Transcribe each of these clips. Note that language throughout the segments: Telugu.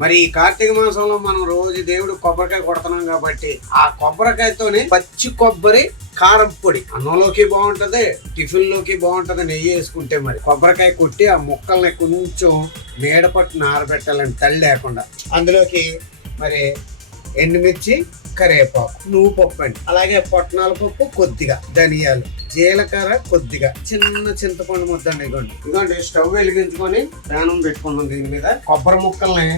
మరి ఈ కార్తీక మాసంలో మనం రోజు దేవుడు కొబ్బరికాయ కొడుతున్నాం కాబట్టి ఆ కొబ్బరికాయతోనే పచ్చి కొబ్బరి కారం పొడి అన్నంలోకి బాగుంటది, టిఫిన్ లోకి బాగుంటది. నెయ్యి వేసుకుంటే మరి కొబ్బరికాయ కొట్టి ఆ ముక్కల్ని కొంచెం నీడ పట్టున ఆరబెట్టాలని తల్లి లేకుండా అందులోకి మరి ఎండుమిర్చి, కరివేపాకు, నువ్వు పప్పు అండి, అలాగే పొట్నాల పప్పు కొద్దిగా, ధనియాలు, జీలకర్ర కొద్దిగా, చిన్న చింతపండు ముద్దండి. ఇదిగోండి స్టవ్ వెలిగించుకొని ప్రాణం పెట్టుకున్నాం. దీని మీద కొబ్బరి ముక్కల్ని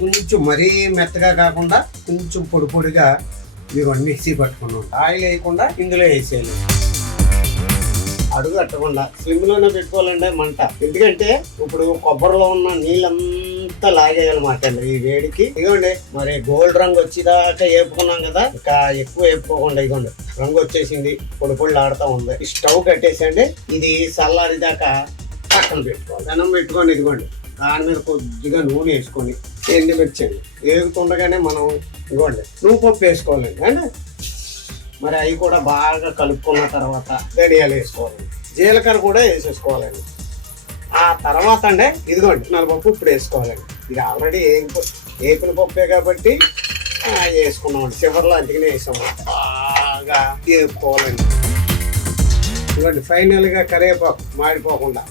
కొంచెం మరీ మెత్తగా కాకుండా కొంచెం పొడి పొడిగా ఇదిగోండి మిక్సీ పట్టుకున్నాం. ఆయిల్ వేయకుండా ఇందులో వేసేయాలి. అడుగు కట్టకుండా స్లిమ్ లోనే పెట్టుకోవాలండి మంట. ఎందుకంటే ఇప్పుడు కొబ్బరిలో ఉన్న నీళ్ళంతా లాగేయాలన్నమాట అండి ఈ వేడికి. ఇదిగోండి మరి గోల్డ్ రంగు వచ్చేదాకా వేపుకున్నాం కదా, ఇంకా ఎక్కువ వేపుకోకుండా ఇదిగోండి రంగు వచ్చేసింది, పొడి పొడి ఆడుతూ ఉంది. ఈ స్టవ్ కట్టేసండి ఇది చల్లారి దాకా పక్కన పెట్టుకోవాలి. అన్నం పెట్టుకోండి. ఇదిగోండి దాని మీద కొద్దిగా నూనె వేసుకొని ఎండుమిర్చండి వేగుతుండగానే మనం ఇదిగోండి నువ్వు పప్పు వేసుకోవాలండి అండి. మరి అవి కూడా బాగా కలుపుకున్న తర్వాత ధనియాలు వేసుకోవాలండి, జీలకర్ర కూడా వేసేసుకోవాలండి. ఆ తర్వాత అండి ఇదిగోండి నల్లపప్పు ఇప్పుడు వేసుకోవాలండి. ఇది ఆల్రెడీ వేపిన పప్పే కాబట్టి వేసుకున్నామండి. చివరిలో అందుకనే వేసాము. బాగా వేపుకోవాలండి. ఇదిగోండి ఫైనల్గా కరివేపాకు మాడిపోకుండా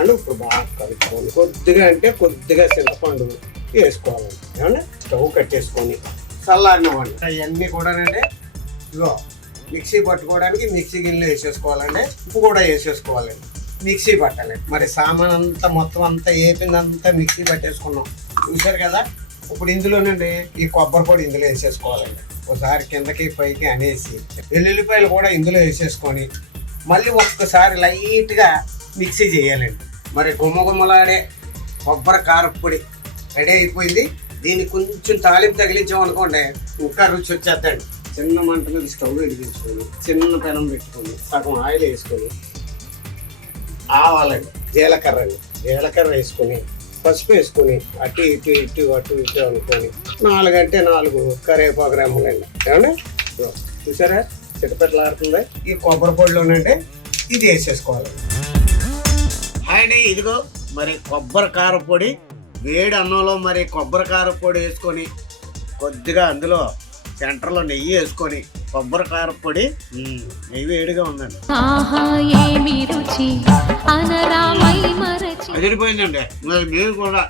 అండి ఇప్పుడు బాగా కలుపుకోవాలి. కొద్దిగా అంటే కొద్దిగా చింతపండు వేసుకోవాలండి. ఏమండి స్టవ్ కట్టేసుకొని చల్లారినవ్వండి. అవన్నీ కూడానండి ఇగో మిక్సీ పట్టుకోవడానికి మిక్సీ గిన్నెలో వేసేసుకోవాలండి. ఉప్పు కూడా వేసేసుకోవాలండి. మిక్సీ పట్టాలండి. మరి సామాన్ అంతా మొత్తం అంతా వేపిందంతా మిక్సీ పట్టేసుకున్నాం చూసారు కదా. ఇప్పుడు ఇందులోనండి ఈ కొబ్బరి పొడి ఇందులో వేసేసుకోవాలండి. ఒకసారి కిందకి పైకి అనేసి వెల్లుల్లిపాయలు కూడా ఇందులో వేసేసుకొని మళ్ళీ ఒక్కసారి లైట్గా మిక్సీ చేయాలండి. మరి గుమ్మగుమ్మలాడే కొబ్బరి కారపొడి రెడీ అయిపోయింది. దీన్ని కొంచెం తాలింపు తగిలించామనుకోండి ఇంకా రుచి వచ్చేద్దండి. చిన్న మంట మీద స్టవ్ వెలిగించుకొని చిన్న పెనం పెట్టుకొని సగం ఆయిల్ వేసుకొని ఆవాలండి, జీలకర్ర వేసుకొని పసుపు వేసుకొని అటు ఇటు అనుకొని 4 అంటే 4 కరివేపాకు రెమ్మలండి. ఏమండి చూసారా చిట్టపెట్టలాడుతుంది. ఈ కొబ్బరి పొడిలోనండి ఇది వేసేసుకోవాలి. అండి ఇదిగో మరి కొబ్బరి కారపొడి వేడి అన్నంలో మరి కొబ్బరి కారపొడి వేసుకొని కొద్దిగా అందులో సెంటర్లో నెయ్యి వేసుకొని కొబ్బరి కారపొడి నెయ్యి వేడిగా ఉందండి. అదిరిపోయిందండి. మరి మీరు కూడా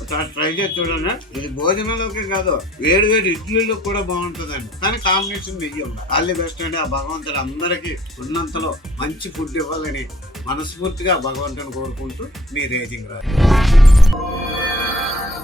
ఒకసారి ట్రై చేసి చూడండి. ఇది భోజనంలోకి కాదు వేడి ఇడ్లీలో కూడా బాగుంటుందండి. కానీ కాంబినేషన్ నెయ్యి ఉంది. ఆల్ ది బెస్ట్ అండి. ఆ భగవంతుడు అందరికీ ఉన్నంతలో మంచి ఫుడ్ ఇవ్వాలని మనస్ఫూర్తిగా భగవంతుని కోరుకుంటూ మీ రేజింగ్ రాదు.